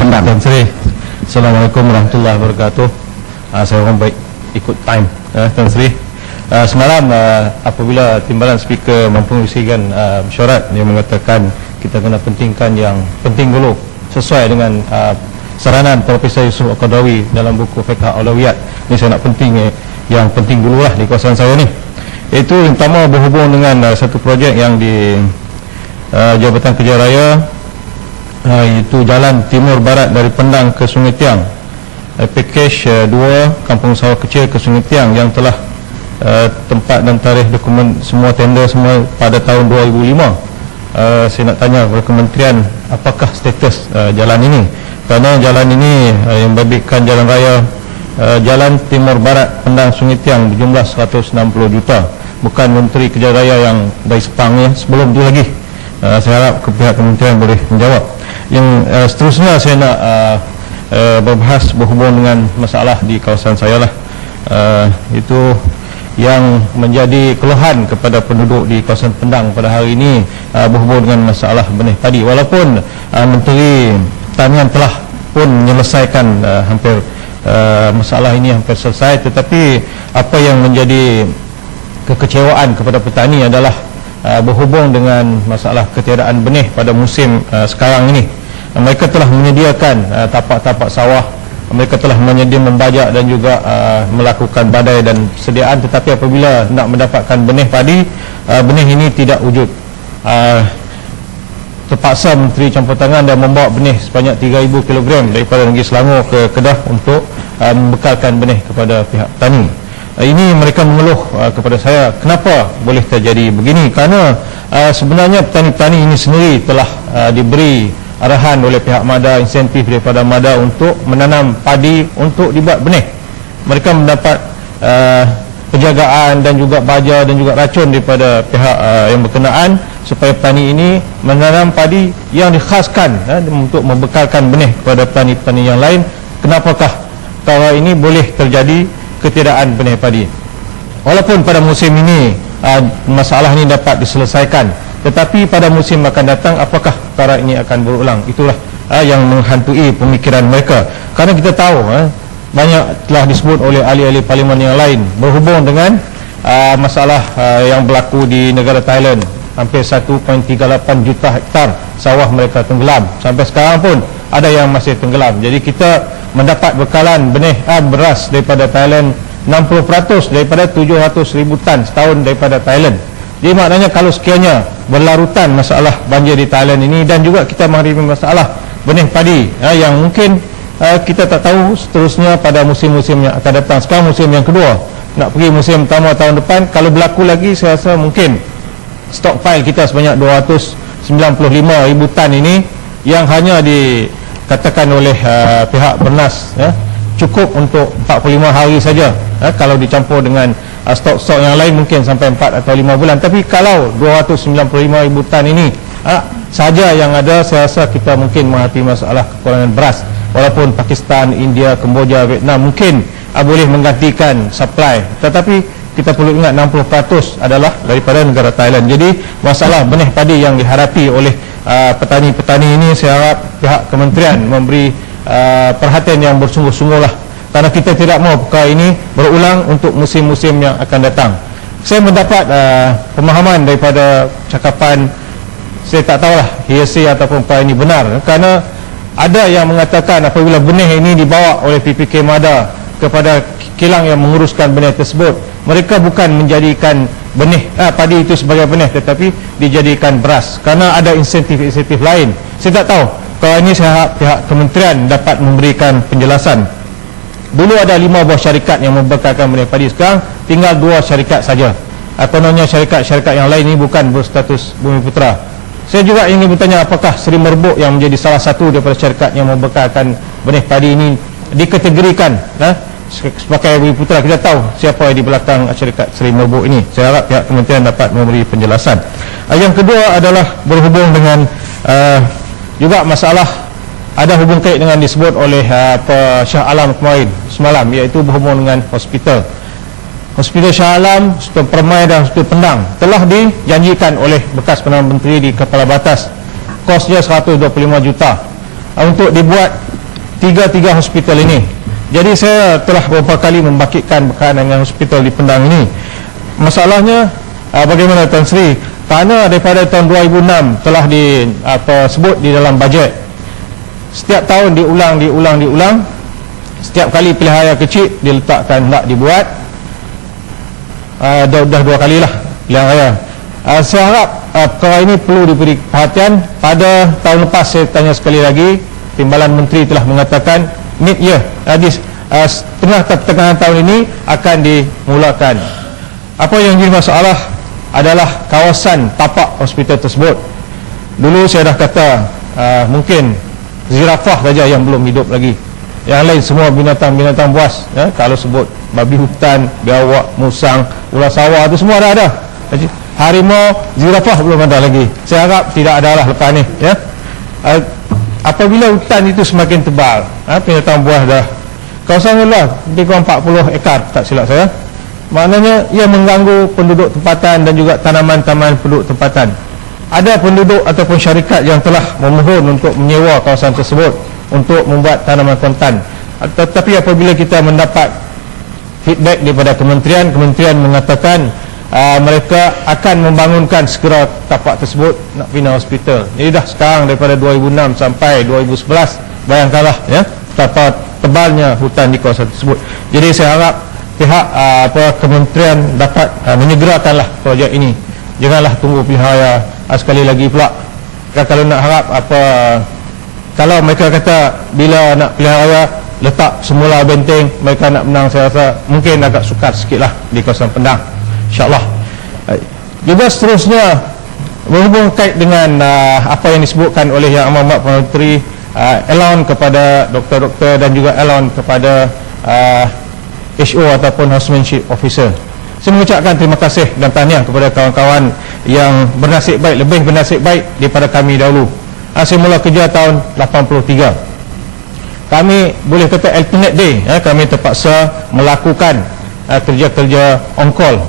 Pendang. Tuan Sri, Assalamualaikum warahmatullahi wabarakatuh. Saya orang baik ikut time, Tuan Sri. Semalam apabila timbalan speaker mempengerusikan mesyuarat yang mengatakan kita kena pentingkan yang penting dulu sesuai dengan saranan Profesor Yusuf Al-Qaradawi dalam buku Fiqh Aulawiyat. Ini saya nak penting yang penting dululah di kawasan saya ni. Itu yang pertama berhubung dengan satu projek yang di Jabatan Kerja Raya, itu jalan timur barat dari Pendang ke Sungai Tiang, pakej 2 Kampung Sawah Kecil ke Sungai Tiang yang telah tempat dan tarikh dokumen semua tender semua pada tahun 2005. Saya nak tanya kepada kementerian apakah status jalan ini, kerana jalan ini yang babitkan jalan raya jalan timur barat Pendang Sungai Tiang berjumlah 160 juta, bukan Menteri Kerja Raya yang dari Sepang ya, sebelum itu lagi. Saya harap pihak kementerian boleh menjawab. Yang seterusnya saya nak berbahas berhubung dengan masalah di kawasan saya lah. Itu yang menjadi keluhan kepada penduduk di kawasan Pendang pada hari ini berhubung dengan masalah benih padi. Walaupun Menteri Pertanian telah pun menyelesaikan hampir masalah ini hampir selesai, tetapi apa yang menjadi kekecewaan kepada petani adalah berhubung dengan masalah ketiadaan benih pada musim sekarang ini. Mereka telah menyediakan tapak-tapak sawah, mereka telah membajak dan juga melakukan badai dan persediaan, tetapi apabila nak mendapatkan benih padi, benih ini tidak wujud. Terpaksa Menteri Campur Tangan dan membawa benih sebanyak 3,000 kg daripada Negeri Selangor ke Kedah untuk membekalkan benih kepada pihak petani. Ini mereka mengeluh kepada saya, kenapa boleh terjadi begini? Kerana sebenarnya petani-petani ini sendiri telah diberi arahan oleh pihak MADA, insentif daripada MADA untuk menanam padi untuk dibuat benih. Mereka mendapat penjagaan dan juga baja dan juga racun daripada pihak yang berkenaan supaya petani ini menanam padi yang dikhaskan untuk membekalkan benih kepada petani-petani yang lain. Kenapakah perkara ini boleh terjadi ketiadaan benih padi? Walaupun pada musim ini masalah ini dapat diselesaikan, tetapi pada musim akan datang apakah perkara ini akan berulang? Itulah yang menghantui pemikiran mereka. Kerana kita tahu banyak telah disebut oleh ahli-ahli parlimen yang lain berhubung dengan masalah yang berlaku di negara Thailand. Hampir 1.38 juta hektar sawah mereka tenggelam. Sampai sekarang pun ada yang masih tenggelam. Jadi kita mendapat bekalan benih beras daripada Thailand 60% daripada 700,000 tan setahun daripada Thailand. Jadi maknanya kalau sekiranya berlarutan masalah banjir di Thailand ini dan juga kita menghadapi masalah benih padi yang mungkin kita tak tahu seterusnya pada musim-musim yang akan datang. Sekarang musim yang kedua, nak pergi musim pertama tahun depan, kalau berlaku lagi saya rasa mungkin stockpile kita sebanyak 295,000 tan ini yang hanya dikatakan oleh pihak Bernas cukup untuk 45 hari saja. Kalau dicampur dengan stok-stok yang lain mungkin sampai 4 atau 5 bulan. Tapi kalau 295,000 tan ini saja yang ada, saya rasa kita mungkin menghadapi masalah kekurangan beras. Walaupun Pakistan, India, Kemboja, Vietnam mungkin boleh menggantikan supply, tetapi kita perlu ingat 60% adalah daripada negara Thailand. Jadi masalah benih padi yang dihadapi oleh petani-petani ini, saya harap pihak kementerian memberi perhatian yang bersungguh-sungguh lah, kerana kita tidak mahu perkara ini berulang untuk musim-musim yang akan datang. Saya mendapat pemahaman daripada cakapan, saya tak tahulah hearsay ataupun perkara ini benar, kerana ada yang mengatakan apabila benih ini dibawa oleh PPK MADA kepada kilang yang menguruskan benih tersebut, mereka bukan menjadikan benih padi itu sebagai benih, tetapi dijadikan beras, kerana ada insentif-insentif lain. Saya tak tahu. Kalau ini saya harap pihak kementerian dapat memberikan penjelasan. Dulu ada 5 buah syarikat yang membekalkan benih padi, sekarang tinggal 2 syarikat saja. Kononnya syarikat-syarikat yang lain ini bukan berstatus Bumiputera. Saya juga ingin bertanya, apakah Seri Merbuk yang menjadi salah satu daripada syarikat yang membekalkan benih padi ini dikategorikan sebagai Bumiputera? Kita tahu siapa yang di belakang syarikat Seri Merbuk ini. Saya harap pihak kementerian dapat memberi penjelasan. Yang kedua adalah berhubung dengan juga masalah ada hubung kait dengan disebut oleh Shah Alam kemarin semalam, iaitu berhubung dengan hospital Shah Alam, Hospital Permai dan Hospital Pendang. Telah dijanjikan oleh bekas Perdana Menteri di Kepala Batas, kosnya 125 juta untuk dibuat tiga hospital ini. Jadi saya telah beberapa kali membangkitkan berkaitan dengan hospital di Pendang ini. Masalahnya bagaimana Tuan Sri? Kerana daripada tahun 2006 telah disebut di dalam bajet. Setiap tahun diulang. Setiap kali pilihan raya kecil diletakkan nak dibuat. Dah 2 kali lah pilihan raya. Saya harap perkara ini perlu diberi perhatian. Pada tahun lepas saya tanya sekali lagi, Timbalan Menteri telah mengatakan mid-year, tengah tahun ini akan dimulakan. Apa yang jadi masalah adalah kawasan tapak hospital tersebut. Dulu saya dah kata mungkin zirafah saja yang belum hidup lagi. Yang lain semua binatang-binatang buas, kalau sebut babi hutan, biawak, musang, ular sawah, itu semua dah ada. Harimau, zirafah belum ada lagi. Saya harap tidak ada lah lepas ni, ya. Apabila hutan itu semakin tebal, binatang buas dah kawasan luas lebih kurang 40 ekar tak silap saya, maknanya ia mengganggu penduduk tempatan dan juga tanaman-tanaman penduduk tempatan. Ada penduduk ataupun syarikat yang telah memohon untuk menyewa kawasan tersebut untuk membuat tanaman kontan. Tetapi apabila kita mendapat feedback daripada kementerian mengatakan mereka akan membangunkan segera tapak tersebut nak bina hospital. Jadi dah sekarang daripada 2006 sampai 2011, bayangkanlah, ya, betapa tebalnya hutan di kawasan tersebut. Jadi saya harap pihak kementerian dapat menyegerakanlah projek ini. Janganlah tunggu pilihan raya sekali lagi pula. Kalau nak harap kalau mereka kata bila nak pilihan raya letak semula benteng, mereka nak menang, saya rasa mungkin agak sukar sikitlah di kawasan Pendang, insyaAllah. Juga seterusnya berhubung kait dengan apa yang disebutkan oleh Yang Amat Menteri, allowance kepada doktor-doktor dan juga allowance kepada HO ataupun housemanship officer. Saya mengucapkan terima kasih dan tahniah kepada kawan-kawan yang bernasib baik, lebih bernasib baik daripada kami dahulu. Saya mula kerja tahun 83. Kami boleh kata alternate day, kami terpaksa melakukan kerja-kerja on call.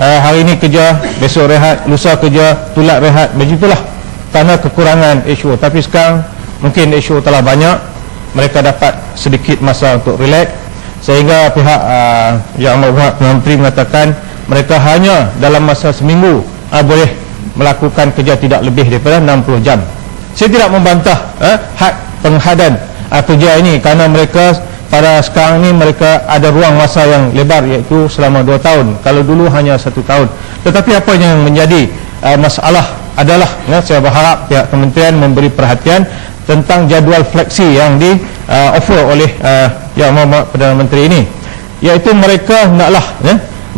Hari ini kerja, besok rehat, lusa kerja, tulat rehat, begitulah kerana kekurangan HO. Tapi sekarang mungkin HO telah banyak, mereka dapat sedikit masa untuk relax, sehingga pihak Yang Amat Menteri mengatakan mereka hanya dalam masa seminggu boleh melakukan kerja tidak lebih daripada 60 jam. Saya tidak membantah had penghadan kerja ini, kerana mereka pada sekarang ini mereka ada ruang masa yang lebar, iaitu selama 2 tahun. Kalau dulu hanya 1 tahun. Tetapi apa yang menjadi masalah adalah, saya berharap pihak kementerian memberi perhatian tentang jadual fleksi yang di offer oleh Yang Amat Perdana Menteri ini, iaitu mereka naklah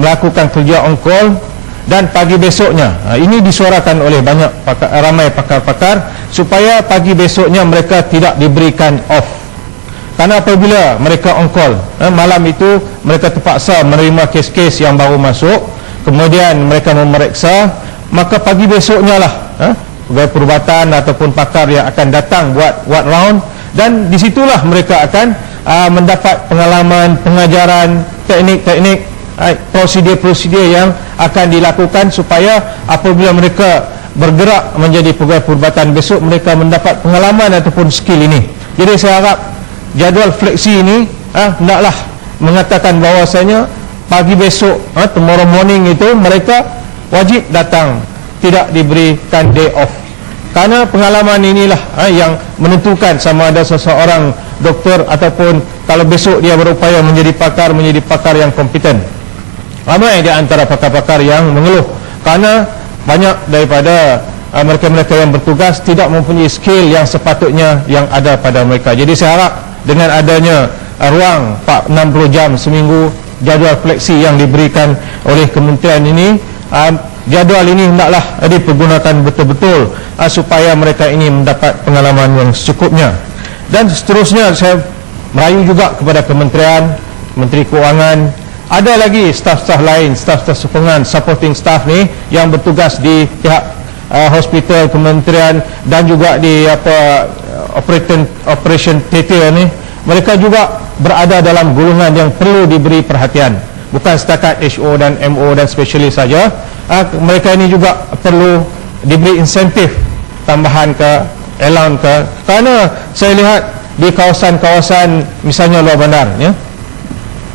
melakukan kerja on call dan pagi besoknya. Ini disuarakan oleh ramai pakar-pakar supaya pagi besoknya mereka tidak diberikan off. Karena apabila mereka on call, malam itu mereka terpaksa menerima kes-kes yang baru masuk, kemudian mereka memeriksa, maka pagi besoknya lah pegawai perubatan ataupun pakar yang akan datang buat round, dan disitulah mereka akan mendapat pengalaman, pengajaran, teknik-teknik, prosedur-prosedur yang akan dilakukan supaya apabila mereka bergerak menjadi pegawai perubatan besok, mereka mendapat pengalaman ataupun skill ini. Jadi saya harap jadual fleksi ini hendaklah mengatakan bahawasanya pagi besok, tomorrow morning itu mereka wajib datang, tidak diberikan day off. Karena pengalaman inilah yang menentukan sama ada seseorang doktor ataupun kalau besok dia berupaya menjadi pakar yang kompeten. Ramai di antara pakar-pakar yang mengeluh kerana banyak daripada mereka-mereka yang bertugas tidak mempunyai skill yang sepatutnya yang ada pada mereka. Jadi saya harap dengan adanya ruang 60 jam seminggu, jadual fleksi yang diberikan oleh kementerian ini, jadual ini hendaklah dipergunakan betul-betul supaya mereka ini mendapat pengalaman yang secukupnya. Dan seterusnya saya merayu juga kepada kementerian, Menteri Keuangan, ada lagi staf-staf lain, staf-staf sokongan, supporting staff ni yang bertugas di pihak hospital, kementerian dan juga di operation theater ni. Mereka juga berada dalam golongan yang perlu diberi perhatian, bukan setakat HO dan MO dan spesialis saja. Mereka ini juga perlu diberi insentif tambahan ke allowance ke, kerana saya lihat di kawasan-kawasan misalnya luar bandar, ya.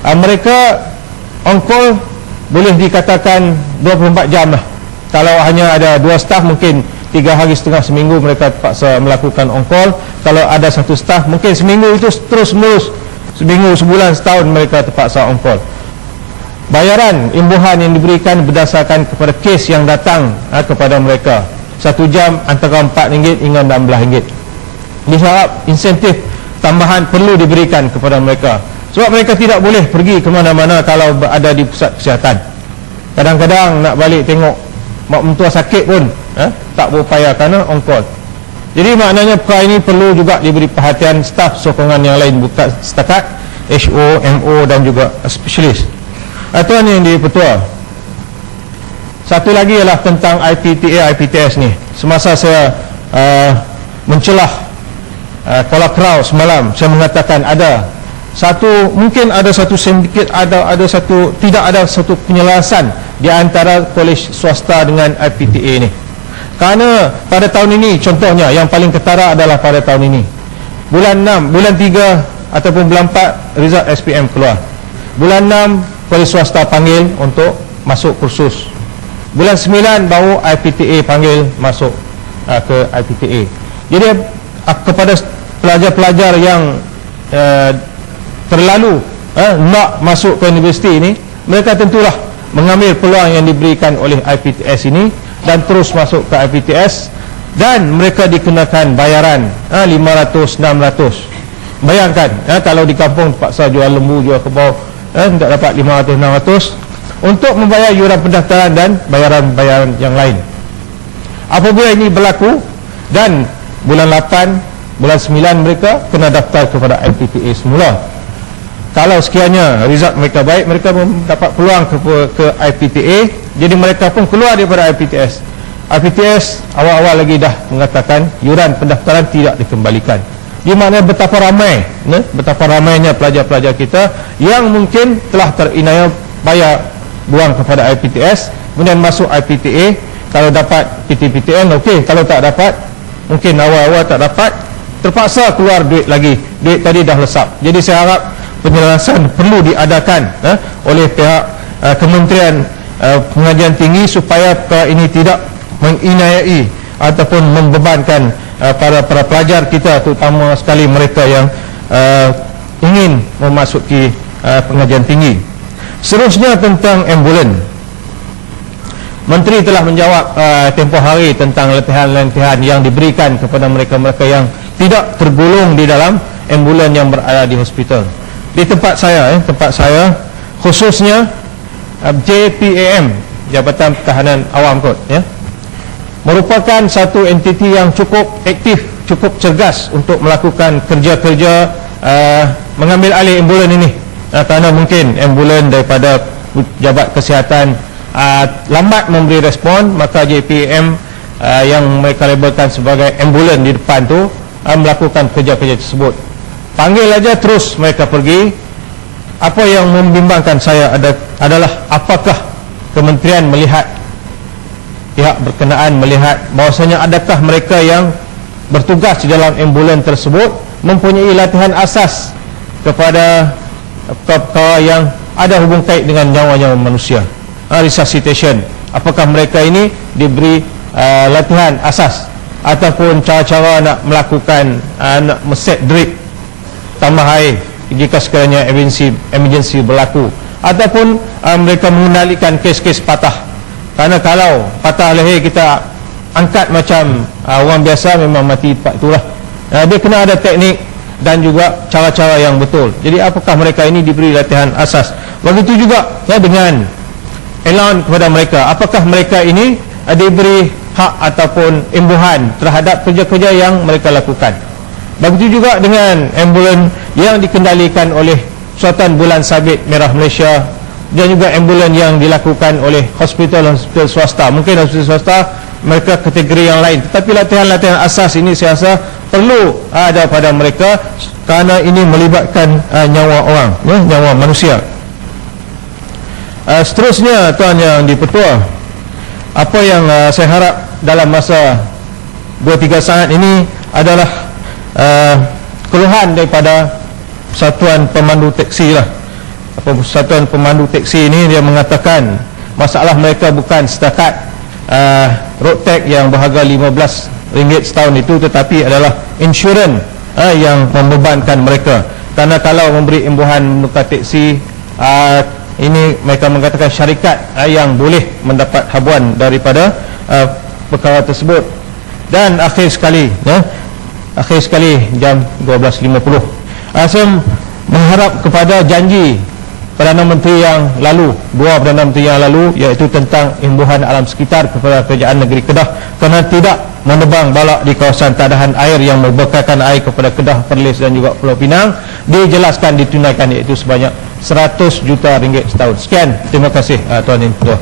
Mereka on call boleh dikatakan 24 jam lah. Kalau hanya ada 2 staf, mungkin 3 hari setengah seminggu mereka terpaksa melakukan on call. Kalau ada 1 staf, mungkin seminggu itu terus menerus, seminggu, sebulan, setahun mereka terpaksa on call. Bayaran imbuhan yang diberikan berdasarkan kepada kes yang datang kepada mereka. 1 jam antara RM4 hingga RM16. Diharap insentif tambahan perlu diberikan kepada mereka, sebab mereka tidak boleh pergi ke mana-mana kalau berada di pusat kesihatan. Kadang-kadang nak balik tengok mak mentua sakit pun tak berupaya kerana on call. Jadi maknanya perkara ini perlu juga diberi perhatian staf sokongan yang lain, bukan setakat HO, MO dan juga spesialis. Tuan yang di-Pertua, satu lagi ialah tentang IPTA, IPTS ni. Semasa saya mencelah Kuala Krau semalam, saya mengatakan mungkin ada satu sindiket, tidak ada satu penyelarasan di antara kolej swasta dengan IPTA ni. Kerana pada tahun ini, contohnya yang paling ketara adalah pada tahun ini, bulan 6, bulan 3 ataupun bulan 4 result SPM keluar. Bulan 6 kolej swasta panggil untuk masuk kursus. Bulan 9 baru IPTA panggil masuk ke IPTA. Jadi kepada pelajar-pelajar yang terlalu nak masuk ke universiti ini, mereka tentulah mengambil peluang yang diberikan oleh IPTS ini dan terus masuk ke IPTS, dan mereka dikenakan bayaran 500-600. Bayangkan kalau di kampung terpaksa jual lembu, jual kebau, tak dapat 500-600 untuk membayar yuran pendaftaran dan bayaran-bayaran yang lain. Apabila ini berlaku dan bulan 8, bulan 9 mereka kena daftar kepada IPTA semula. Kalau sekiranya result mereka baik, mereka dapat peluang ke IPTA, jadi mereka pun keluar daripada IPTS. IPTS awal-awal lagi dah mengatakan yuran pendaftaran tidak dikembalikan. Di mana betapa ramainya pelajar-pelajar kita yang mungkin telah terinaya bayar buang kepada IPTS, kemudian masuk IPTA. Kalau dapat PTPTN, okey. Kalau tak dapat, mungkin awal-awal tak dapat, terpaksa keluar duit lagi. Duit tadi dah lesap. Jadi saya harap penyelarasan perlu diadakan oleh pihak Kementerian Pengajian Tinggi supaya perkara ini tidak menginayai ataupun membebankan para pelajar kita, terutama sekali mereka yang ingin memasuki pengajian tinggi. Seterusnya tentang ambulan. Menteri telah menjawab tempoh hari tentang latihan-latihan yang diberikan kepada mereka-mereka yang tidak tergolong di dalam ambulan yang berada di hospital. Di tempat saya khususnya JPAM, Jabatan Pertahanan Awam kot, merupakan satu entiti yang cukup aktif, cukup cergas untuk melakukan kerja-kerja mengambil alih ambulan ini. Kerana mungkin ambulan daripada Jabat Kesihatan lambat memberi respon, maka JPAM yang mereka labelkan sebagai ambulan di depan tu melakukan kerja-kerja tersebut. Panggil aja terus mereka pergi. Apa yang membimbangkan saya adalah apakah kementerian melihat, pihak berkenaan melihat bahawasanya adakah mereka yang bertugas di dalam ambulan tersebut mempunyai latihan asas kepada perkara yang ada hubung kait dengan nyawa-nyawa manusia, resuscitation. Apakah mereka ini diberi latihan asas ataupun cara-cara nak melakukan nak meset drip, tambah air jika sekiranya emergency berlaku, ataupun mereka mengendalikan kes-kes patah. Kerana kalau patah leher kita angkat macam orang biasa, memang mati pak itulah. Dia kena ada teknik dan juga cara-cara yang betul. Jadi apakah mereka ini diberi latihan asas? Begitu juga dengan allowance kepada mereka. Apakah mereka ini diberi hak ataupun imbuhan terhadap kerja-kerja yang mereka lakukan? Begitu juga dengan ambulan yang dikendalikan oleh Suatan Bulan Sabit Merah Malaysia dan juga ambulan yang dilakukan oleh hospital-hospital swasta. Mungkin hospital swasta mereka kategori yang lain, tetapi latihan-latihan asas ini saya rasa perlu ada pada mereka kerana ini melibatkan nyawa orang, nyawa manusia. Seterusnya tuan yang di-Pertua, apa yang saya harap dalam masa 2-3 saat ini adalah keluhan daripada Persatuan Pemandu Teksi lah. Persatuan Pemandu Teksi ini dia mengatakan masalah mereka bukan setakat road tax yang berharga RM15 setahun itu, tetapi adalah insurans yang membebankan mereka. Kerana kalau memberi imbuhan menukar teksi, ini mereka mengatakan syarikat yang boleh mendapat habuan daripada perkara tersebut. Dan akhir sekali jam 12.50 saya mengharap kepada janji Perdana Menteri yang lalu, dua Perdana Menteri yang lalu, iaitu tentang imbuhan alam sekitar kepada Kerajaan Negeri Kedah kerana tidak menebang balak di kawasan tadahan air yang membekalkan air kepada Kedah, Perlis dan juga Pulau Pinang, dijelaskan ditunaikan, iaitu sebanyak RM100 juta setahun. Sekian, terima kasih Tuan dan Ketua.